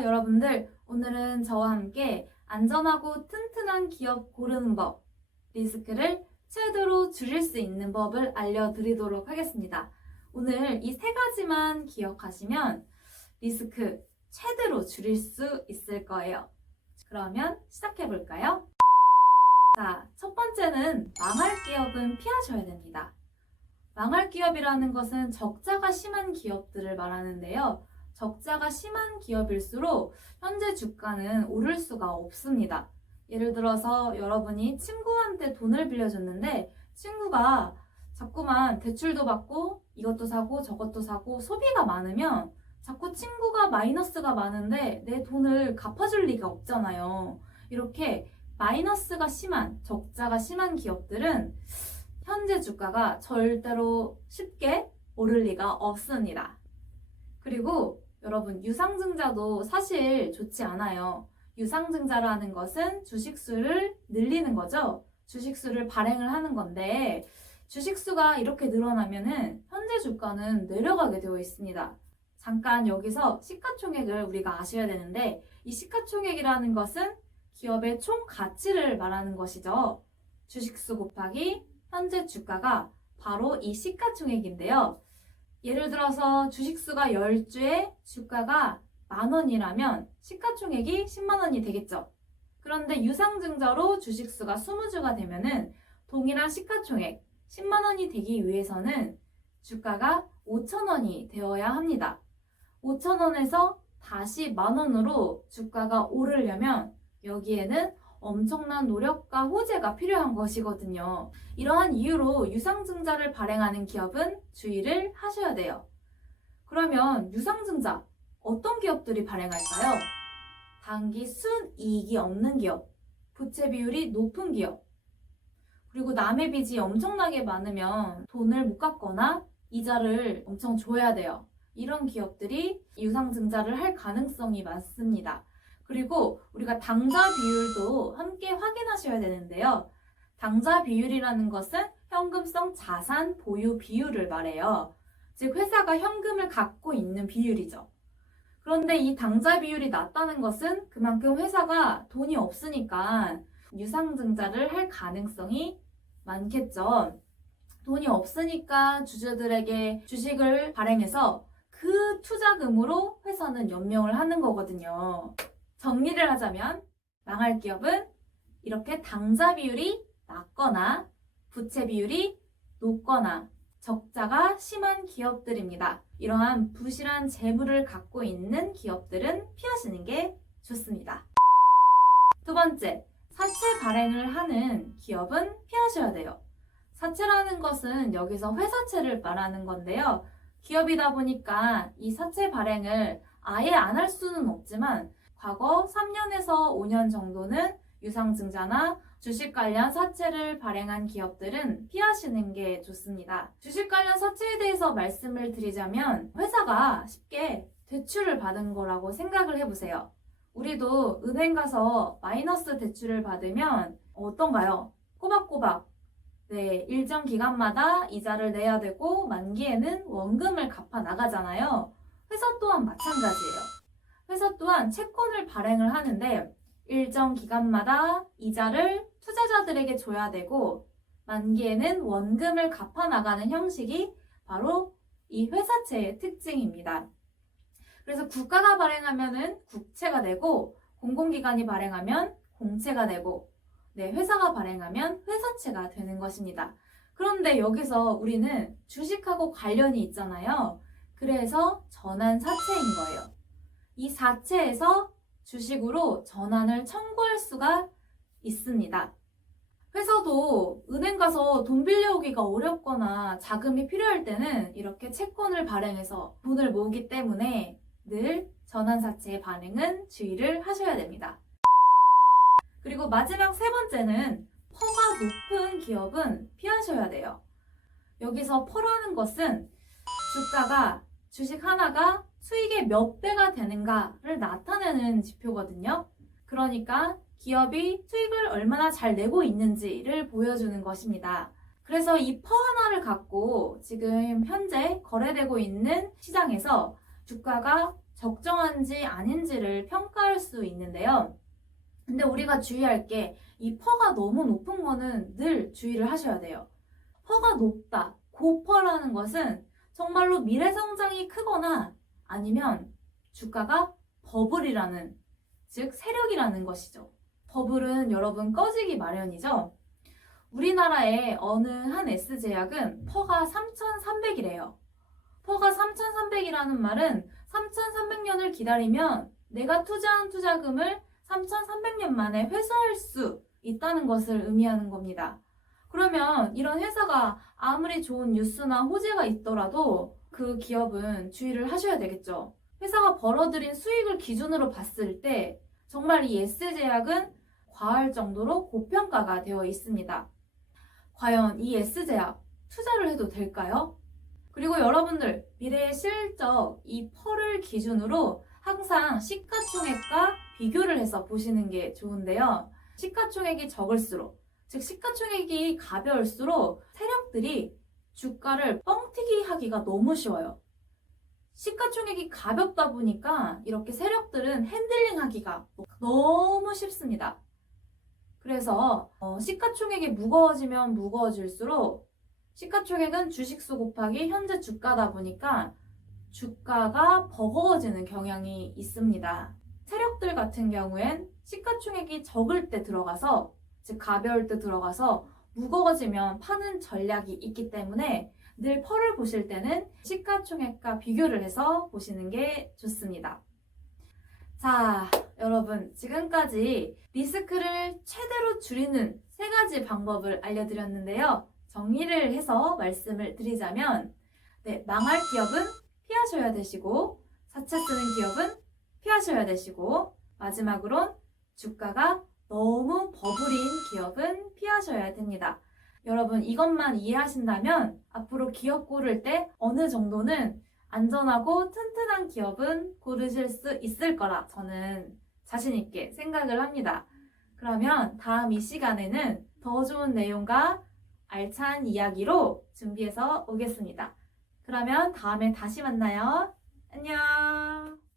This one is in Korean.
여러분들. 오늘은 저와 함께 안전하고 튼튼한 기업 고르는 법, 리스크를 최대로 줄일 수 있는 법을 알려드리도록 하겠습니다. 오늘 이 세 가지만 기억하시면 리스크 최대로 줄일 수 있을 거예요. 그러면 시작해볼까요? 자, 첫 번째는 망할 기업은 피하셔야 됩니다. 망할 기업이라는 것은 적자가 심한 기업들을 말하는데요. 적자가 심한 기업일수록 현재 주가는 오를 수가 없습니다. 예를 들어서 여러분이 친구한테 돈을 빌려줬는데 친구가 자꾸만 대출도 받고 이것도 사고 저것도 사고 소비가 많으면 자꾸 친구가 마이너스가 많은데 내 돈을 갚아줄 리가 없잖아요. 이렇게 마이너스가 심한, 적자가 심한 기업들은 현재 주가가 절대로 쉽게 오를 리가 없습니다. 그리고 여러분, 유상증자도 사실 좋지 않아요. 유상증자라는 것은 주식수를 늘리는 거죠. 주식수를 발행을 하는 건데 주식수가 이렇게 늘어나면은 현재 주가는 내려가게 되어 있습니다. 잠깐 여기서 시가총액을 우리가 아셔야 되는데 이 시가총액이라는 것은 기업의 총 가치를 말하는 것이죠. 주식수 곱하기 현재 주가가 바로 이 시가총액인데요. 예를 들어서 주식수가 10주에 주가가 10,000원이라면 시가총액이 100,000원이 되겠죠. 그런데 유상증자로 주식수가 20주가 되면은 동일한 시가총액 100,000원이 되기 위해서는 주가가 5,000원이 되어야 합니다. 5,000원에서 다시 10,000원으로 주가가 오르려면 여기에는 엄청난 노력과 호재가 필요한 것이거든요. 이러한 이유로 유상증자를 발행하는 기업은 주의를 하셔야 돼요. 그러면 유상증자, 어떤 기업들이 발행할까요? 단기 순이익이 없는 기업, 부채 비율이 높은 기업, 그리고 남의 빚이 엄청나게 많으면 돈을 못 갚거나 이자를 엄청 줘야 돼요. 이런 기업들이 유상증자를 할 가능성이 많습니다. 그리고 우리가 당좌 비율도 함께 확인하셔야 되는데요. 당좌 비율이라는 것은 현금성 자산 보유 비율을 말해요. 즉 회사가 현금을 갖고 있는 비율이죠. 그런데 이 당좌 비율이 낮다는 것은 그만큼 회사가 돈이 없으니까 유상증자를 할 가능성이 많겠죠. 돈이 없으니까 주주들에게 주식을 발행해서 그 투자금으로 회사는 연명을 하는 거거든요. 정리를 하자면 망할 기업은 이렇게 당좌 비율이 낮거나 부채 비율이 높거나 적자가 심한 기업들입니다. 이러한 부실한 재물을 갖고 있는 기업들은 피하시는 게 좋습니다. 두 번째, 사채 발행을 하는 기업은 피하셔야 돼요. 사채라는 것은 여기서 회사채를 말하는 건데요. 기업이다 보니까 이 사채 발행을 아예 안 할 수는 없지만 과거 3년에서 5년 정도는 유상증자나 주식 관련 사채를 발행한 기업들은 피하시는 게 좋습니다. 주식 관련 사채에 대해서 말씀을 드리자면 회사가 쉽게 대출을 받은 거라고 생각을 해보세요. 우리도 은행 가서 마이너스 대출을 받으면 어떤가요? 꼬박꼬박 일정 기간마다 이자를 내야 되고 만기에는 원금을 갚아 나가잖아요. 회사 또한 마찬가지예요. 회사 또한 채권을 발행을 하는데 일정 기간마다 이자를 투자자들에게 줘야 되고 만기에는 원금을 갚아 나가는 형식이 바로 이 회사채의 특징입니다. 그래서 국가가 발행하면은 국채가 되고 공공기관이 발행하면 공채가 되고 회사가 발행하면 회사채가 되는 것입니다. 그런데 여기서 우리는 주식하고 관련이 있잖아요. 그래서 전환사채인 거예요. 이 사채에서 주식으로 전환을 청구할 수가 있습니다. 회사도 은행 가서 돈 빌려오기가 어렵거나 자금이 필요할 때는 이렇게 채권을 발행해서 돈을 모으기 때문에 늘 전환사채의 발행은 주의를 하셔야 됩니다. 그리고 마지막 세 번째는 퍼가 높은 기업은 피하셔야 돼요. 여기서 퍼라는 것은 주가가 주식 하나가 수익의 몇 배가 되는가를 나타내는 지표거든요. 그러니까 기업이 수익을 얼마나 잘 내고 있는지를 보여주는 것입니다. 그래서 이 퍼 하나를 갖고 지금 현재 거래되고 있는 시장에서 주가가 적정한지 아닌지를 평가할 수 있는데요. 근데 우리가 주의할 게 이 퍼가 너무 높은 거는 늘 주의를 하셔야 돼요. 퍼가 높다, 고퍼라는 것은 정말로 미래 성장이 크거나 아니면 주가가 버블이라는, 즉 세력이라는 것이죠. 버블은 여러분 꺼지기 마련이죠. 우리나라의 어느 한 S제약은 퍼가 3,300이래요. 퍼가 3,300이라는 말은 3,300년을 기다리면 내가 투자한 투자금을 3,300년 만에 회수할 수 있다는 것을 의미하는 겁니다. 그러면 이런 회사가 아무리 좋은 뉴스나 호재가 있더라도 그 기업은 주의를 하셔야 되겠죠. 회사가 벌어들인 수익을 기준으로 봤을 때 정말 이 S제약은 과할 정도로 고평가가 되어 있습니다. 과연 이 S제약 투자를 해도 될까요? 그리고 여러분들 미래의 실적 이 퍼를 기준으로 항상 시가총액과 비교를 해서 보시는 게 좋은데요. 시가총액이 적을수록, 즉 시가총액이 가벼울수록 세력들이 주가를 뻥튀기 하기가 너무 쉬워요. 시가총액이 가볍다 보니까 이렇게 세력들은 핸들링 하기가 너무 쉽습니다. 그래서 시가총액이 무거워지면 무거워질수록 시가총액은 주식수 곱하기 현재 주가다 보니까 주가가 버거워지는 경향이 있습니다. 세력들 같은 경우엔 시가총액이 적을 때 들어가서, 즉 가벼울 때 들어가서 무거워지면 파는 전략이 있기 때문에 늘 퍼를 보실 때는 시가총액과 비교를 해서 보시는 게 좋습니다. 자, 여러분 지금까지 리스크를 최대로 줄이는 3가지 방법을 알려드렸는데요. 정리를 해서 말씀을 드리자면 망할 기업은 피하셔야 되시고, 사채 쓰는 기업은 피하셔야 되시고, 마지막으론 주가가 너무 버블인 기업은 피하셔야 됩니다. 여러분 이것만 이해하신다면 앞으로 기업 고를 때 어느 정도는 안전하고 튼튼한 기업은 고르실 수 있을 거라 저는 자신 있게 생각을 합니다. 그러면 다음 이 시간에는 더 좋은 내용과 알찬 이야기로 준비해서 오겠습니다. 그러면 다음에 다시 만나요. 안녕.